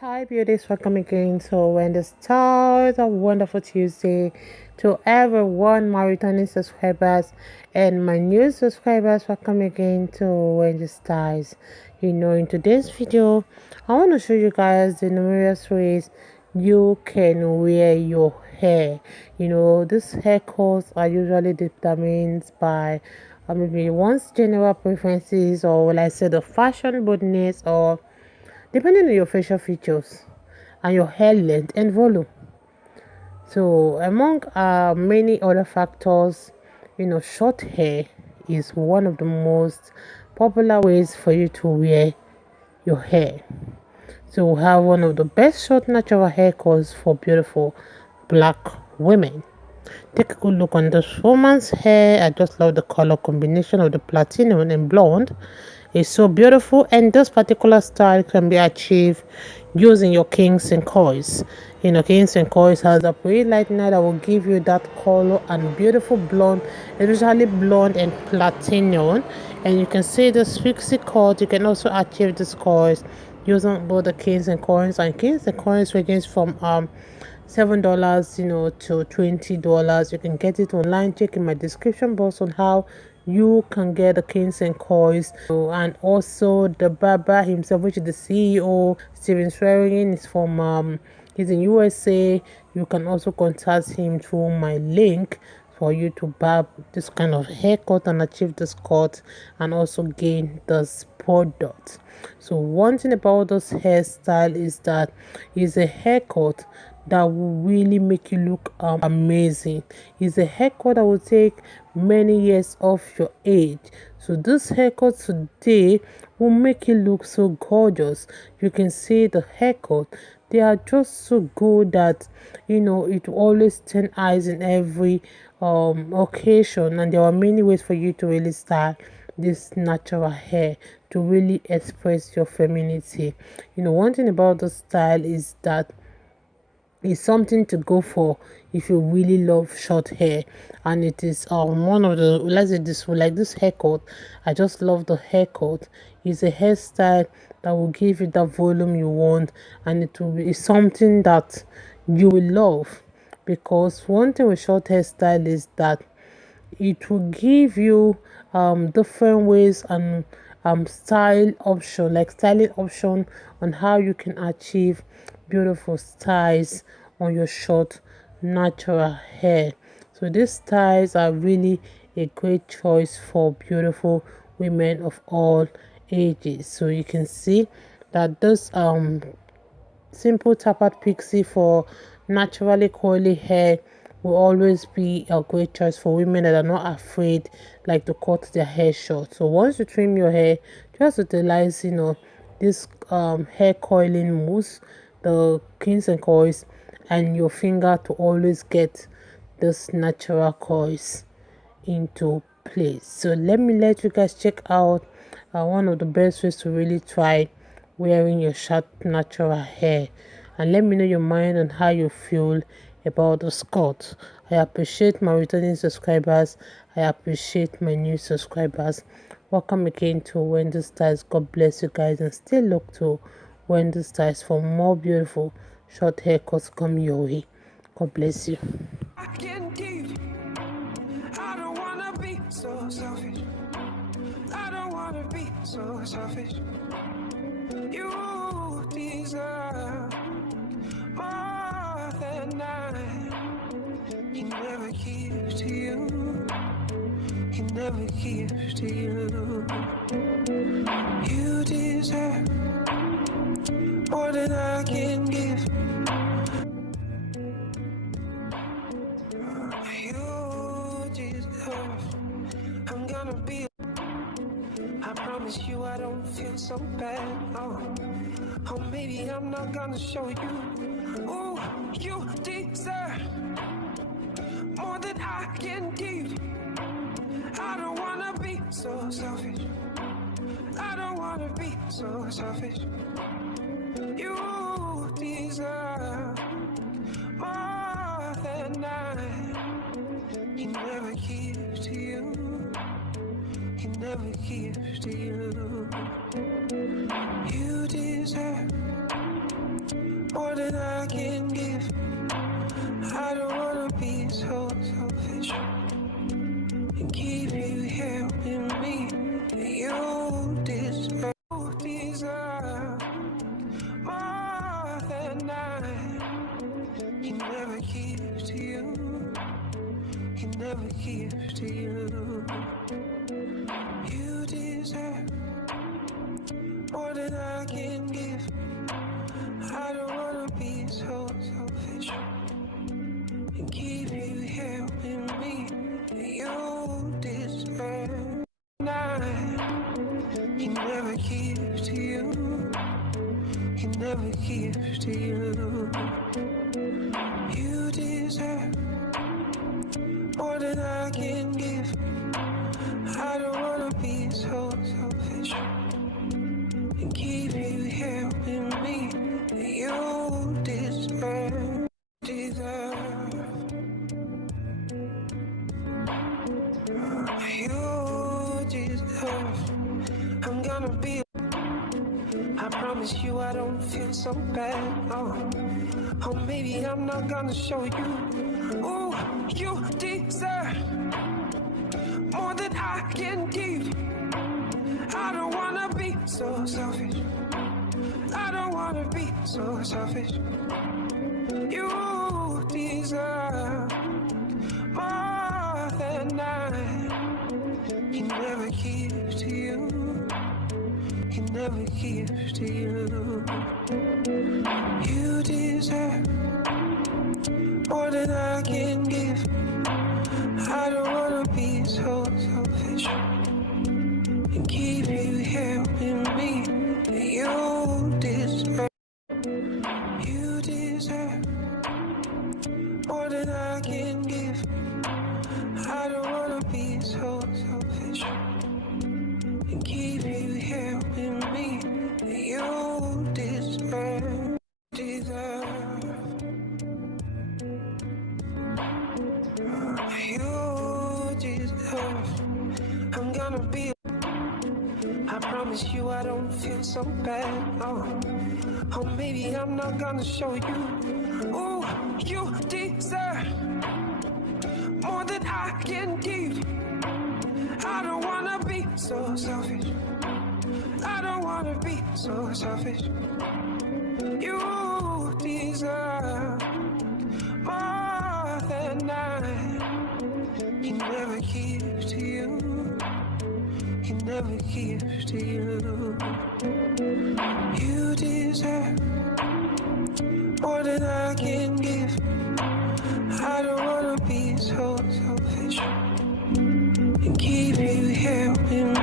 Hi beauties, welcome again. So when the stars a wonderful Tuesday to everyone, my returning subscribers and my new subscribers, welcome again to When the Stars. In today's video, I want to show you guys the numerous ways you can wear your hair. These haircuts are usually determined by maybe one's general preferences, or will I say the fashion boldness, or depending on your facial features and your hair length and volume. So, among many other factors, short hair is one of the most popular ways for you to wear your hair. So, we have one of the best short natural haircuts for beautiful black women. Take a good look on this woman's hair. I just love the color combination of the platinum and blonde. It's so beautiful, and this particular style can be achieved using your kings and coils. Kings and coils has a pre-lightener that will give you that color and beautiful blonde, especially blonde and platinum. And you can see this pixie cut. You can also achieve this coils using both the kings and coins. And kings and coins ranges from $7 to $20. You can get it online. Check in my description box on how you can get the kings and coins. And also the barber himself, which is the CEO, Steven Swearingen, is from he's in USA. You can also contact him through my link for you to barb this kind of haircut and achieve this cut and also gain this product. So one thing about this hairstyle is that it's a haircut that will really make you look amazing. It's a haircut that will take many years off your age. So this haircut today will make you look so gorgeous. You can see the haircut, they are just so good that it will always turn eyes in every occasion. And there are many ways for you to really style this natural hair to really express your femininity. One thing about the style is that it's something to go for if you really love short hair. And it is one of the, let's say this, like this haircut, I just love the haircut. It's a hairstyle that will give you the volume you want, and it will be something that you will love. Because one thing with short hairstyle is that it will give you different ways and styling option on how you can achieve beautiful styles on your short natural hair. So these styles are really a great choice for beautiful women of all ages. So you can see that this simple tapered pixie for naturally curly hair will always be a great choice for women that are not afraid like to cut their hair short. So once you trim your hair, just utilize this hair coiling mousse, the kings and coils, and your finger to always get this natural coils into place. So let you guys check out one of the best ways to really try wearing your short natural hair, and let me know your mind on how you feel about the skirt. I appreciate my returning subscribers. I appreciate my new subscribers. Welcome again to Wendy Styles. God bless you guys, and still look to Wendy Styles for more beautiful short haircuts coming your way. God bless you. I can give. I don't wanna be so selfish. I don't wanna be so selfish. You deserve more than I can never give to you. Can never give to you. You deserve more than I can give. You deserve. I'm gonna be. I promise you I don't feel so bad. Oh, maybe I'm not gonna show you. Oh, you deserve more than I can give. I don't wanna be so selfish. I don't wanna be so selfish. You deserve more than I can never give to you. Can never give to you. You deserve than I can give. I don't wanna be so selfish and keep you here with me. You deserve more than I can never give to you. Can never give to you. You deserve more than I can give. I don't wanna be so selfish and keep you here with me. You deserve. I can never give to you. Can never give to you. You deserve more than I can give. I don't wanna be so selfish and keep you here with me. You deserve, deserve. You deserve. I'm gonna be. I promise you I don't feel so bad. Oh, maybe I'm not gonna show you. Ooh, you deserve more than I can give. I don't wanna be so selfish. I don't wanna be so selfish. You deserve more than I can never give to you. Can never give to you. You deserve more than I can give. I don't wanna be so selfish and keep you here with me. You deserve. You deserve more than I can give. I don't wanna be so selfish and keep you here with me. You deserve, deserve. You deserve. I'm gonna be. I promise you I don't feel so bad. Oh, maybe I'm not gonna show you. Ooh, you deserve more than I can give. I don't wanna be so selfish. I don't wanna be so selfish. You deserve more than I can never give to you. Can never give to you. You deserve more than I can give. I don't wanna be so selfish and keep you here with me.